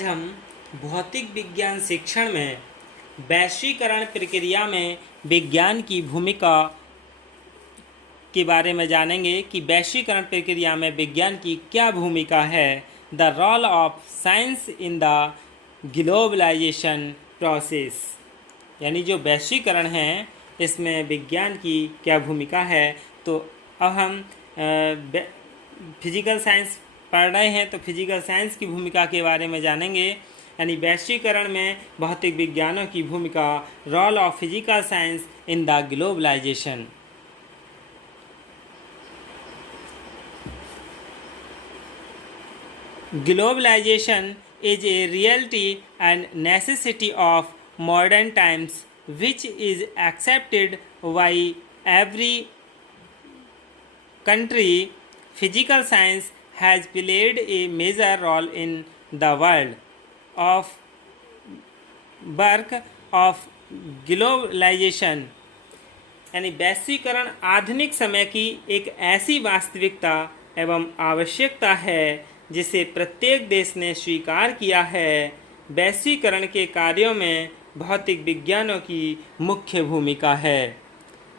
आज हम भौतिक विज्ञान शिक्षण में वैश्वीकरण प्रक्रिया में विज्ञान की भूमिका के बारे में जानेंगे कि वैश्वीकरण प्रक्रिया में विज्ञान की क्या भूमिका है। The role of science in the globalization process, यानी जो वैश्वीकरण है इसमें विज्ञान की क्या भूमिका है। तो अब हम फिजिकल साइंस पढ़ रहे हैं, तो फिजिकल साइंस की भूमिका के बारे में जानेंगे, यानी वैश्वीकरण में भौतिक विज्ञानों की भूमिका, role of physical science in the globalization. Globalization is a reality and necessity of modern times, which is accepted by every country. Physical science has played a major role in the world of work of globalization, यानी वैश्वीकरण आधुनिक समय की एक ऐसी वास्तविकता एवं आवश्यकता है जिसे प्रत्येक देश ने स्वीकार किया है। वैश्वीकरण के कार्यों में भौतिक विज्ञानों की मुख्य भूमिका है।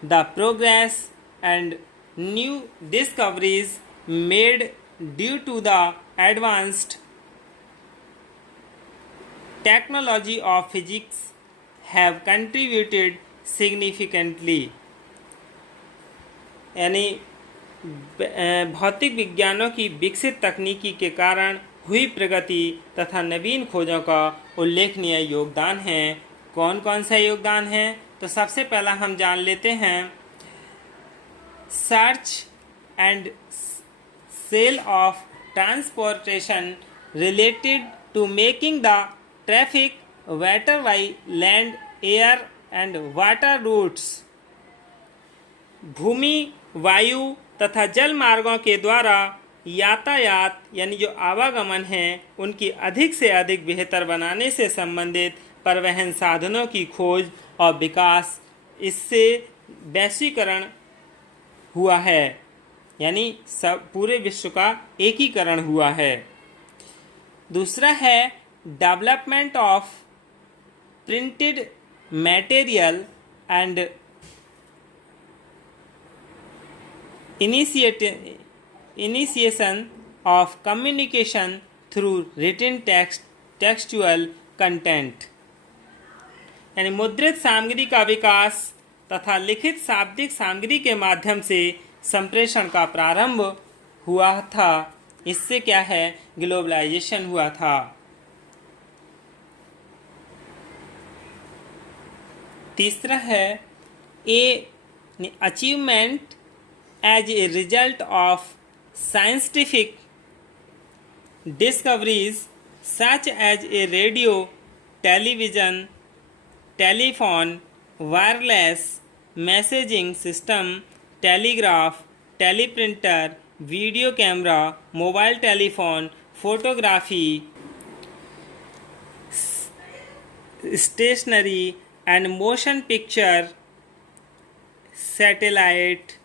The progress and new discoveries made due to the advanced technology of physics have contributed significantly, यानी भौतिक विज्ञानों की विकसित तकनीकी के कारण हुई प्रगति तथा नवीन खोजों का उल्लेखनीय योगदान है। कौन कौन सा योगदान है, तो सबसे पहला हम जान लेते हैं search and sale of transportation related to making the traffic better by land, air and water routes. भूमि, वायु तथा जल मार्गों के द्वारा यातायात यानी जो आवागमन है उनकी अधिक से अधिक बेहतर बनाने से संबंधित परिवहन साधनों की खोज और विकास, इससे वैश्वीकरण हुआ है, यानी सब पूरे विश्व का एकीकरण हुआ है। दूसरा है development of printed material and initiation of communication through written textual content, यानी मुद्रित सामग्री का विकास तथा लिखित शाब्दिक सामग्री के माध्यम से संप्रेषण का प्रारंभ हुआ था। इससे क्या है, ग्लोबलाइजेशन हुआ था। तीसरा है achievement as a result of scientific discoveries such as a radio, television, telephone, wireless messaging system, telegraph, teleprinter, video camera, mobile telephone, photography, stationery and motion picture, satellite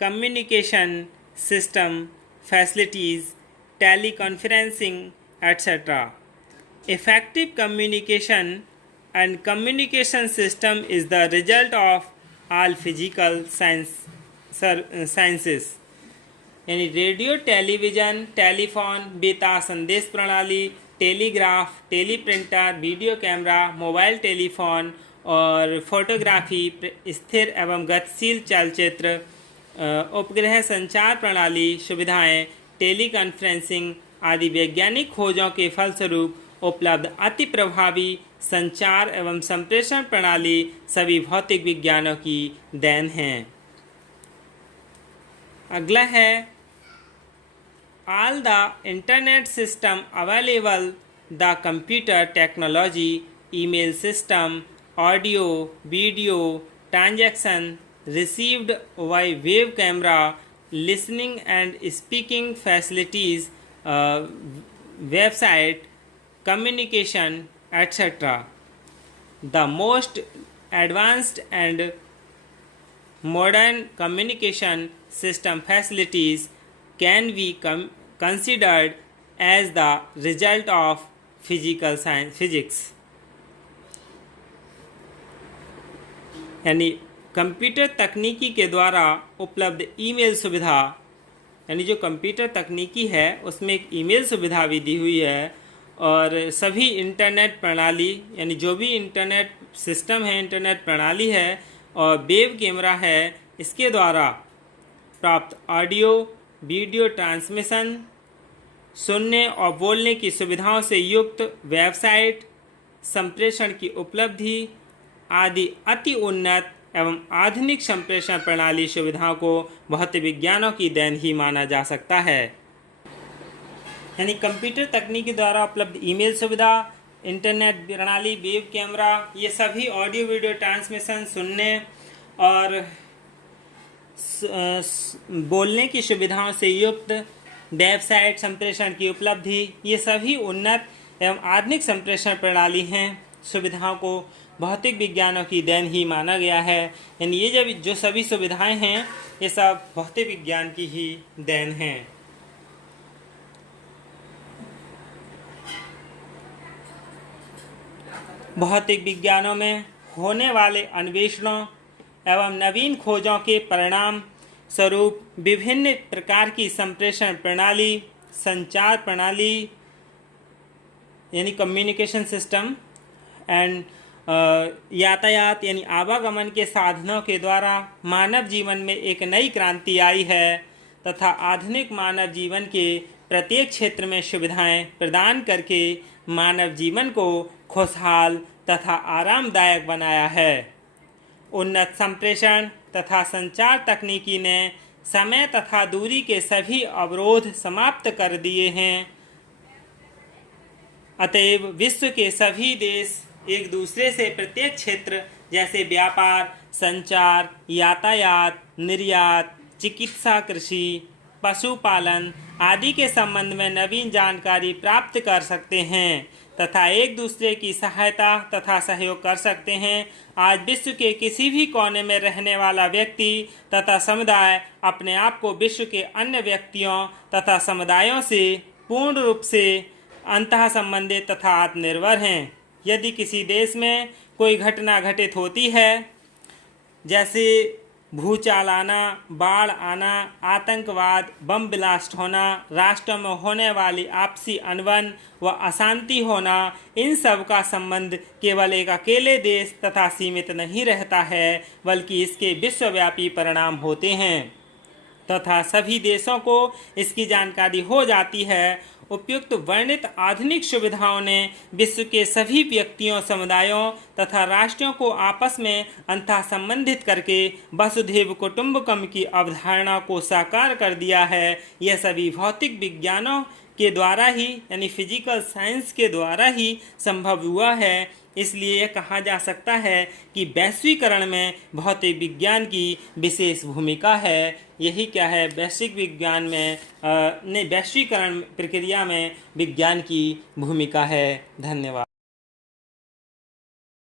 communication system facilities, teleconferencing, etc. Effective communication and communication system is the result of all physical sciences, यानी radio, television, telephone, बेतार संदेश प्रणाली, telegraph, teleprinter, video camera, mobile telephone और photography, स्थिर एवं गतिशील चलचित्र, उपग्रह संचार प्रणाली सुविधाएं, टेलीकॉन्फ्रेंसिंग आदि वैज्ञानिक खोजों के फलस्वरूप उपलब्ध अति प्रभावी संचार एवं संप्रेषण प्रणाली सभी भौतिक विज्ञानों की देन हैं। अगला है all the internet system available, the computer technology, email system, audio video transaction received by web camera, listening and speaking facilities, website, communication, etc. The most advanced and modern communication system facilities can be considered as the result of physics। यानी computer तकनीकी के द्वारा उपलब्ध email सुविधा, यानी जो computer तकनीकी है उसमें एक ईमेल सुविधा भी दी हुई है, और सभी इंटरनेट प्रणाली यानी जो भी इंटरनेट सिस्टम है, इंटरनेट प्रणाली है और वेब कैमरा है, इसके द्वारा प्राप्त ऑडियो वीडियो ट्रांसमिशन, सुनने और बोलने की सुविधाओं से युक्त वेबसाइट संप्रेषण की उपलब्धि आदि अति उन्नत एवं आधुनिक संप्रेषण प्रणाली सुविधाओं को भौतिक विज्ञानों की देन ही माना जा सकता है। यानी कंप्यूटर तकनीक द्वारा उपलब्ध ईमेल सुविधा, इंटरनेट प्रणाली, वेब कैमरा, ये सभी ऑडियो वीडियो ट्रांसमिशन, सुनने और बोलने की सुविधाओं से युक्त वेबसाइट संप्रेषण की उपलब्धि, ये सभी उन्नत एवं आधुनिक संप्रेषण प्रणाली हैं, सुविधाओं को भौतिक विज्ञानों की देन ही माना गया है। यानी ये जो सभी सुविधाएं हैं ये सब भौतिक विज्ञान की ही देन हैं। भौतिक विज्ञानों में होने वाले अन्वेषणों एवं नवीन खोजों के परिणाम स्वरूप विभिन्न प्रकार की संप्रेषण प्रणाली, संचार प्रणाली यानी कम्युनिकेशन सिस्टम एंड यातायात यानी आवागमन के साधनों के द्वारा मानव जीवन में एक नई क्रांति आई है तथा आधुनिक मानव जीवन के प्रत्येक क्षेत्र में सुविधाएं प्रदान करके मानव जीवन को खुशहाल तथा आरामदायक बनाया है। उन्नत संप्रेषण तथा संचार तकनीकी ने समय तथा दूरी के सभी अवरोध समाप्त कर दिए हैं। अतएव विश्व के सभी देश एक दूसरे से प्रत्येक क्षेत्र जैसे व्यापार, संचार, यातायात, निर्यात, चिकित्सा, कृषि, पशुपालन आदि के संबंध में नवीन जानकारी प्राप्त कर सकते हैं तथा एक दूसरे की सहायता तथा सहयोग कर सकते हैं। आज विश्व के किसी भी कोने में रहने वाला व्यक्ति तथा समुदाय अपने आप को विश्व के अन्य व्यक्तियों तथा समुदायों से पूर्ण रूप से अंतः संबंधित तथा आत्मनिर्भर हैं। यदि किसी देश में कोई घटना घटित होती है जैसे भूचाल आना, बाढ़ आना, आतंकवाद, बम ब्लास्ट होना, राष्ट्रों में होने वाली आपसी अनबन व अशांति होना, इन सब का संबंध केवल एक अकेले देश तथा सीमित नहीं रहता है बल्कि इसके विश्वव्यापी परिणाम होते हैं तथा सभी देशों को इसकी जानकारी हो जाती है। उपयुक्त वर्णित आधुनिक सुविधाओं ने विश्व के सभी व्यक्तियों, समुदायों तथा राष्ट्रों को आपस में अंतः संबंधित करके वसुधैव कुटुंबकम की अवधारणा को साकार कर दिया है। यह सभी भौतिक विज्ञानों के द्वारा ही यानी फिजिकल साइंस के द्वारा ही संभव हुआ है। इसलिए यह कहा जा सकता है कि वैश्वीकरण में भौतिक विज्ञान की विशेष भूमिका है। यही क्या है, वैश्विक विज्ञान में वैश्वीकरण प्रक्रिया में विज्ञान की भूमिका है। धन्यवाद।